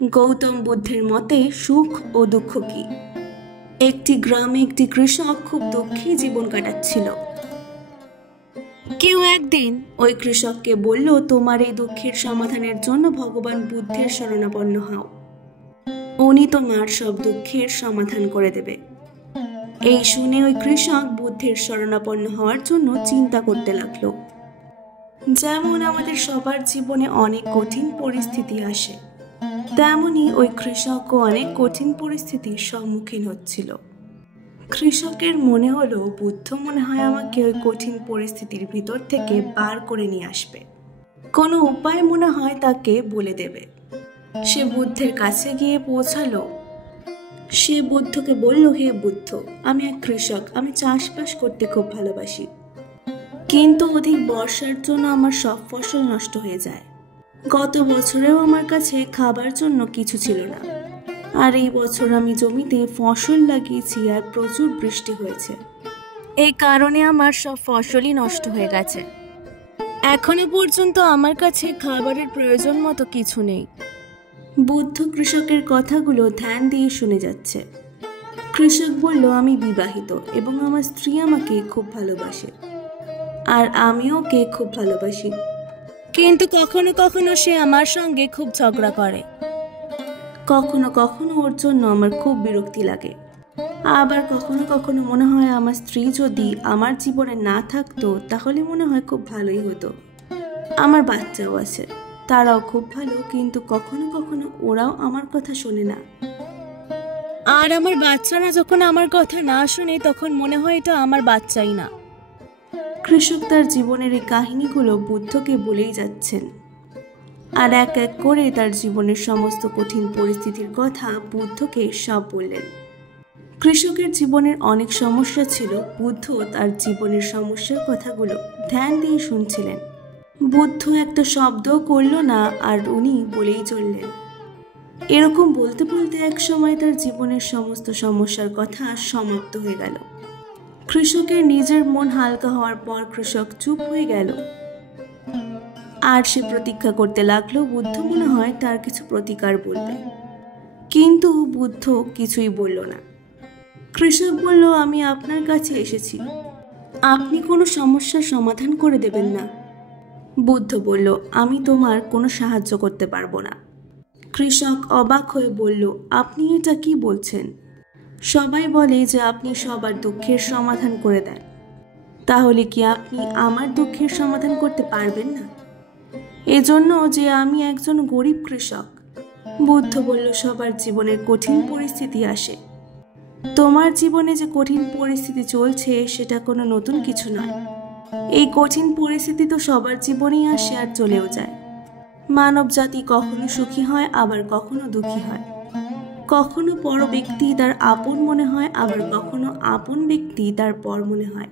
গৌতম বুদ্ধের মতে সুখ ও দুঃখ কি? একটি গ্রামে একটি কৃষক খুব দুঃখী জীবন কাটাচ্ছিল। কেউ একদিন ওই কৃষককে বলল, তোমার এই দুঃখের সমাধানের জন্য ভগবান বুদ্ধের শরণাপন্ন হও, উনি তোমার সব দুঃখের সমাধান করে দেবে। এই শুনে ওই কৃষক বুদ্ধের শরণাপন্ন হওয়ার জন্য চিন্তা করতে লাগলো। যেমন আমাদের সবার জীবনে অনেক কঠিন পরিস্থিতি আসে, তেমনই ওই কৃষকও অনেক কঠিন পরিস্থিতির সম্মুখীন হচ্ছিল। কৃষকের মনে হলো, বুদ্ধ মনে হয় আমাকে ওই কঠিন পরিস্থিতির ভিতর থেকে বার করে নিয়ে আসবে, কোনো উপায় মনে হয় তাকে বলে দেবে। সে বুদ্ধের কাছে গিয়ে পৌঁছালো। সে বুদ্ধকে বলল, হে বুদ্ধ, আমি এক কৃষক, আমি চাষবাস করতে খুব ভালোবাসি, কিন্তু অধিক বর্ষার জন্য আমার সব ফসল নষ্ট হয়ে যায়। গত বছরেও আমার কাছে খাবার জন্য কিছু ছিল না, আর এই বছর আমি জমিতে ফসল লাগিয়েছি আর প্রচুর বৃষ্টি হয়েছে, এই কারণে আমার সব ফসলই নষ্ট হয়ে গেছে। এখনো পর্যন্ত আমার কাছে খাবারের প্রয়োজন মতো কিছু নেই। বুদ্ধ কৃষকের কথাগুলো ধ্যান দিয়ে শুনে যাচ্ছে। কৃষক বলল, আমি বিবাহিত এবং আমার স্ত্রী আমাকে খুব ভালোবাসে, আর আমিও ওকে খুব ভালোবাসি, কিন্তু কখনো কখনো সে আমার সঙ্গে খুব ঝগড়া করে। কখনো কখনো ওর জন্য আমার খুব বিরক্তি লাগে। আবার কখনো কখনো মনে হয় আমার স্ত্রী যদি আমার জীবনে না থাকতো তাহলে মনে হয় খুব ভালোই হতো। আমার বাচ্চাও আছে, তারাও খুব ভালো, কিন্তু কখনো কখনো ওরাও আমার কথা শোনে না। আর আমার বাচ্চারা যখন আমার কথা না শোনে তখন মনে হয় এটা আমার বাচ্চাই না। কৃষক তার জীবনের এই কাহিনীগুলো বুদ্ধকে বলেই যাচ্ছেন, আর এক এক করে তার জীবনের সমস্ত কঠিন পরিস্থিতির কথা বুদ্ধকে সব বললেন। কৃষকের জীবনের অনেক সমস্যা ছিল, বুদ্ধ তার জীবনের সমস্যার কথাগুলো ধ্যান দিয়ে শুনছিলেন। বুদ্ধ একটা শব্দও করল না, আর উনি বলেই চললেন। এরকম বলতে বলতে এক সময় তার জীবনের সমস্ত সমস্যার কথা সমাপ্ত হয়ে গেল। কৃষকের নিজের মন হালকা হওয়ার পর কৃষক চুপ হয়ে গেল, আর সে প্রতীক্ষা করতে লাগলো বুদ্ধ মনে হয় তার কিছু প্রতিকার বলবে, কিন্তু বুদ্ধ কিছুই বলল না। কৃষক বলল, আমি আপনার কাছে এসেছি, আপনি কোনো সমস্যার সমাধান করে দেবেন না। বুদ্ধ বলল, আমি তোমার কোনো সাহায্য করতে পারবো না। কৃষক অবাক হয়ে বলল, আপনি এটা কি বলছেন? সবাই বলে যে আপনি সবার দুঃখের সমাধান করে দেন, তাহলে কি আপনি আমার দুঃখের সমাধান করতে পারবেন না? এজন্য যে আমি একজন গরিব কৃষক। বুদ্ধ বলল, সবার জীবনের কঠিন পরিস্থিতি আসে, তোমার জীবনে যে কঠিন পরিস্থিতি চলছে সেটা কোনো নতুন কিছু নয়। এই কঠিন পরিস্থিতি তো সবার জীবনেই আসে আর চলেও যায়। মানব জাতি কখনো সুখী হয়, আবার কখনো দুঃখী হয়। কখনো পর ব্যক্তি তার আপন মনে হয়, আবার কখনো আপন ব্যক্তি তার পর মনে হয়।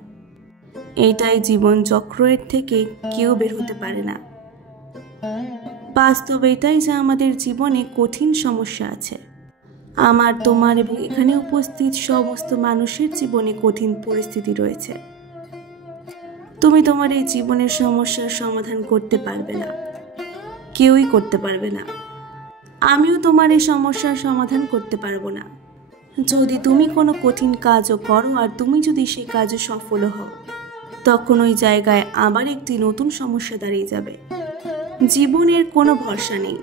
এটাই জীবন চক্র, এর থেকে কেউ বের হতে পারে না। বাস্তব এটাই যে আমাদের জীবনে কঠিন সমস্যা আছে। আমার, তোমার এবং এখানে উপস্থিত সমস্ত মানুষের জীবনে কঠিন পরিস্থিতি রয়েছে। তুমি তোমার এই জীবনের সমস্যার সমাধান করতে পারবে না, কেউই করতে পারবে না। আমিও তোমার এই সমস্যার সমাধান করতে পারবো না। যদি তুমি কোনো কঠিন কাজও করো আর তুমি যদি সেই কাজে সফল হও, তখন ওই জায়গায় আবার একটি নতুন সমস্যা দাঁড়িয়ে যাবে। জীবনের কোনো ভরসা নেই।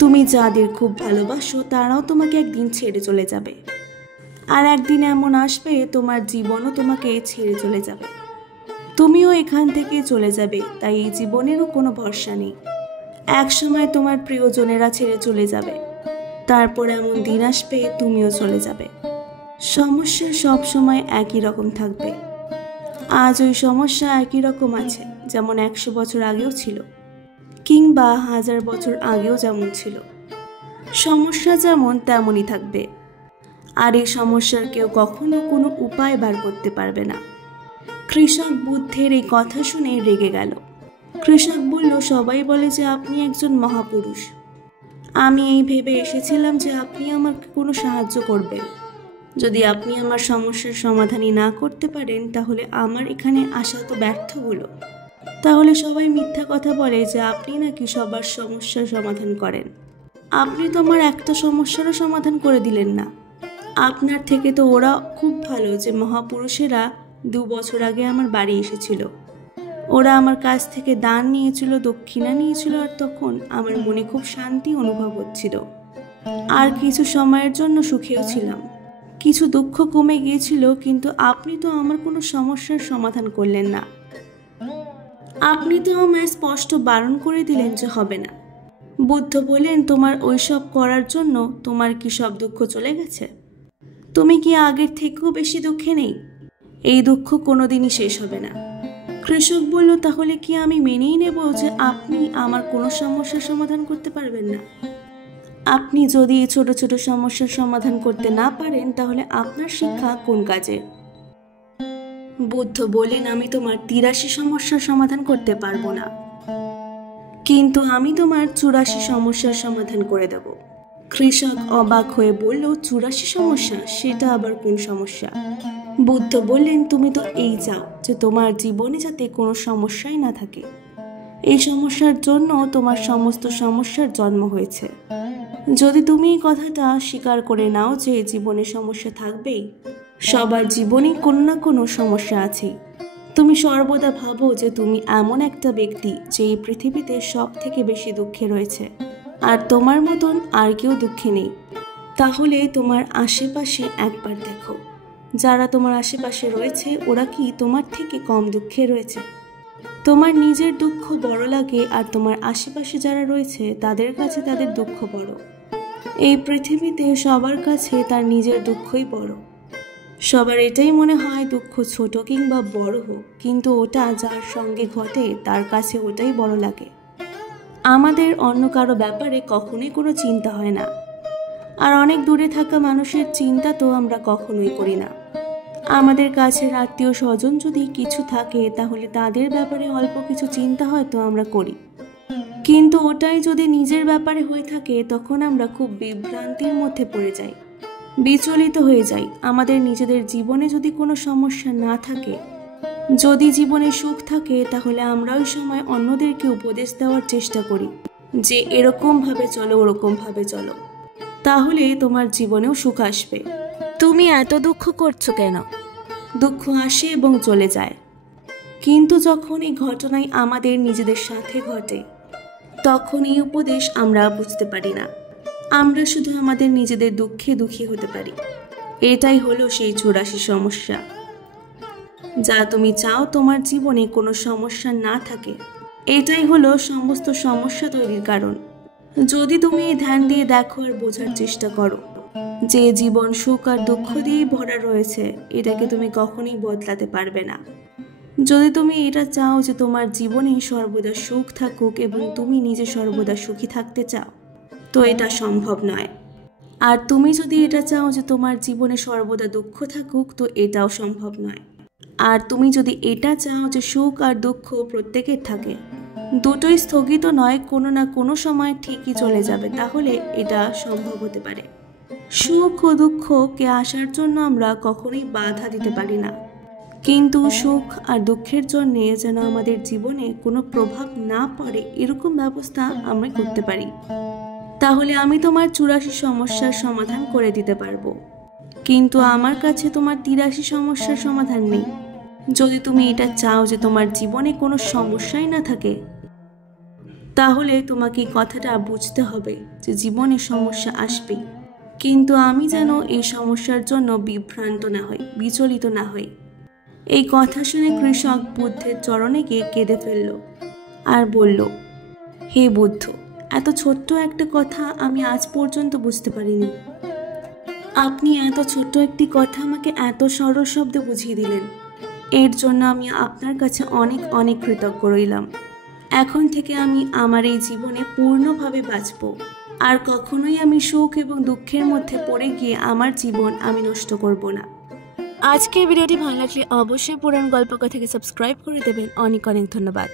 তুমি যাদের খুব ভালোবাসো তারাও তোমাকে একদিন ছেড়ে চলে যাবে, আর একদিন এমন আসবে তোমার জীবনও তোমাকে ছেড়ে চলে যাবে, তুমিও এখান থেকে চলে যাবে। তাই এই জীবনেরও কোনো ভরসা নেই। এক সময় তোমার প্রিয়জনেরা ছেড়ে চলে যাবে, তারপর এমন দিন আসবে তুমিও চলে যাবে। সমস্যা সব সময় একই রকম থাকবে। আজ ওই সমস্যা একই রকম আছে, যেমন 100 বছর আগেও ছিল, কিংবা 1000 বছর আগেও যেমন ছিল। সমস্যা যেমন তেমনই থাকবে, আর এই সমস্যার কেউ কখনো কোনো উপায় বার করতে পারবে না। কৃষক বুদ্ধের এই কথা শুনে রেগে গেল। কৃষক বলল, সবাই বলে যে আপনি একজন মহাপুরুষ। আমি এই ভেবে এসেছিলাম যে আপনি আমাকে কোনো সাহায্য করবেন। যদি আপনি আমার সমস্যার সমাধানই না করতে পারেন তাহলে আমার এখানে আসা তো ব্যর্থ হলো। তাহলে সবাই মিথ্যা কথা বলে যে আপনি নাকি সবার সমস্যার সমাধান করেন। আপনি তো আমার একটা সমস্যারও সমাধান করে দিলেন না। আপনার থেকে তো ওরা খুব ভালো যে মহাপুরুষেরা 2 বছর আগে আমার বাড়ি এসেছিল। ওরা আমার কাছ থেকে দান নিয়েছিল, দক্ষিণা নিয়েছিল, আর তখন আমার মনে খুব শান্তি অনুভব হচ্ছিল। আর কিছু সময়ের জন্য সুখেও ছিলাম। কিছু দুঃখ কমে গিয়েছিল, কিন্তু আপনি তো আমার কোনো সমস্যার সমাধান করলেন না। আপনি তো আমায় স্পষ্ট বারণ করে দিলেন যে হবে না। বুদ্ধ বললেন, তোমার ওইসব করার জন্য তোমার কি সব দুঃখ চলে গেছে? তুমি কি আগের থেকেও বেশি দুঃখে নেই? এই দুঃখ কোনোদিনই শেষ হবে না। কৃষক বলল, তাহলে কি আমি মেনেই নেব যে আপনি আমার কোনো সমস্যার সমাধান করতে পারবেন না? আপনি যদি ছোট ছোট সমস্যার সমাধান করতে না পারেন, তাহলে আপনার শিক্ষা কোন কাজে? বুদ্ধ বললেন, আমি তোমার 83 সমস্যার সমাধান করতে পারবো না, কিন্তু আমি তোমার 84 সমস্যার সমাধান করে দেব। কৃষক অবাক হয়ে বলল, 84 সমস্যা? সেটা আবার কোন সমস্যা? বুদ্ধ বললেন, তুমি তো এই চাও যে তোমার জীবনে যাতে কোনো সমস্যাই না থাকে। এই সমস্যার জন্য তোমার সমস্ত সমস্যার জন্ম হয়েছে। যদি তুমি এই কথাটা স্বীকার করে নাও যে জীবনে সমস্যা থাকবেই, সবার জীবনে কোনো না কোনো সমস্যা আছে, তুমি সর্বদা ভাবো যে তুমি এমন একটা ব্যক্তি যে এই পৃথিবীতে সব থেকে বেশি দুঃখে রয়েছে, আর তোমার মতন আর কেউ দুঃখে নেই, তাহলে তোমার আশেপাশে একবার দেখো। যারা তোমার আশেপাশে রয়েছে ওরা কি তোমার থেকে কম দুঃখে রয়েছে? তোমার নিজের দুঃখ বড় লাগে, আর তোমার আশেপাশে যারা রয়েছে তাদের কাছে তাদের দুঃখ বড়। এই পৃথিবীতে সবার কাছে তার নিজের দুঃখই বড়। সবার এটাই মনে হয় দুঃখ ছোট কিংবা বড় হোক, কিন্তু ওটা যার সঙ্গে ঘটে তার কাছে ওটাই বড় লাগে। আমাদের অন্য কারো ব্যাপারে কখনোই কোনো চিন্তা হয় না, আর অনেক দূরে থাকা মানুষের চিন্তা তো আমরা কখনোই করি না। আমাদের কাছের আত্মীয় স্বজন যদি কিছু থাকে, তাহলে তাদের ব্যাপারে অল্প কিছু চিন্তা হয়তো আমরা করি, কিন্তু ওটাই যদি নিজের ব্যাপারে হয়ে থাকে, তখন আমরা খুব বিভ্রান্তির মধ্যে পড়ে যাই, বিচলিত হয়ে যাই। আমাদের নিজেদের জীবনে যদি কোনো সমস্যা না থাকে, যদি জীবনে সুখ থাকে, তাহলে আমরা ওই সময় অন্যদেরকে উপদেশ দেওয়ার চেষ্টা করি যে এরকম ভাবে চলো, ওরকম ভাবে চলো, তাহলে তোমার জীবনেও সুখ আসবে। তুমি এত দুঃখ করছো কেন? দুঃখ আসে এবং চলে যায়, কিন্তু যখন এই ঘটনাই আমাদের নিজেদের সাথে ঘটে, তখন এই উপদেশ আমরা বুঝতে পারি না। আমরা শুধু আমাদের নিজেদের দুঃখে দুঃখী হতে পারি। এটাই হলো সেই 84 সমস্যা। যা তুমি চাও তোমার জীবনে কোনো সমস্যা না থাকে, এটাই হলো সমস্ত সমস্যা তৈরির কারণ। যদি তুমি ধ্যান দিয়ে দেখো আর বোঝার চেষ্টা করো যে জীবন সুখ আর দুঃখ দিয়েই ভরা রয়েছে, এটাকে তুমি কখনোই বদলাতে পারবে না। যদি তুমি এটা চাও যে তোমার জীবনে সর্বদা সুখ থাকুক এবং তুমি নিজে সর্বদা সুখী থাকতে চাও, তো এটা সম্ভব নয়। আর তুমি যদি এটা চাও যে তোমার জীবনে সর্বদা দুঃখ থাকুক, তো এটাও সম্ভব নয়। আর তুমি যদি এটা চাও যে সুখ আর দুঃখ প্রত্যেকের থাকে, দুটোই স্থগিত নয়, কোনো না কোনো সময় ঠিকই চলে যাবে, তাহলে এটা সম্ভব হতে পারে। সুখ ও দুঃখকে আসার জন্য আমরা কখনোই বাধা দিতে পারি না, কিন্তু সুখ আর দুঃখের জন্য যেন আমাদের জীবনে কোনো প্রভাব না পড়ে এরকম ব্যবস্থা আমরা করতে পারি। তাহলে আমি তোমার 84 সমস্যার সমাধান করে দিতে পারবো, কিন্তু আমার কাছে তোমার 83 সমস্যার সমাধান নেই। যদি তুমি এটা চাও যে তোমার জীবনে কোনো সমস্যাই না থাকে, তাহলে তোমাকে কথাটা বুঝতে হবে যে জীবনে সমস্যা আসবে, কিন্তু আমি যেন এই সমস্যার জন্য বিভ্রান্ত না হই, বিচলিত না হই। এই কথা শুনে কৃষক বুদ্ধের চরণে গিয়ে কেঁদে ফেলল আর বলল, হে বুদ্ধ, এত ছোট্ট একটা কথা আমি আজ পর্যন্ত বুঝতে পারিনি। আপনি এত ছোট্ট একটি কথা আমাকে এত সরল শব্দে বুঝিয়ে দিলেন। এর জন্য আমি আপনার কাছে অনেক অনেক কৃতজ্ঞ রইলাম। এখন থেকে আমি আমার এই জীবনে পূর্ণভাবে বাঁচব, আর কখনোই আমি সুখ এবং দুঃখের মধ্যে পড়ে গিয়ে আমার জীবন আমি নষ্ট করব না। আজকের ভিডিওটি ভালো লাগলে অবশ্যই পুরাণ গল্পকথাকে সাবস্ক্রাইব করে দেবেন। অনেক অনেক ধন্যবাদ।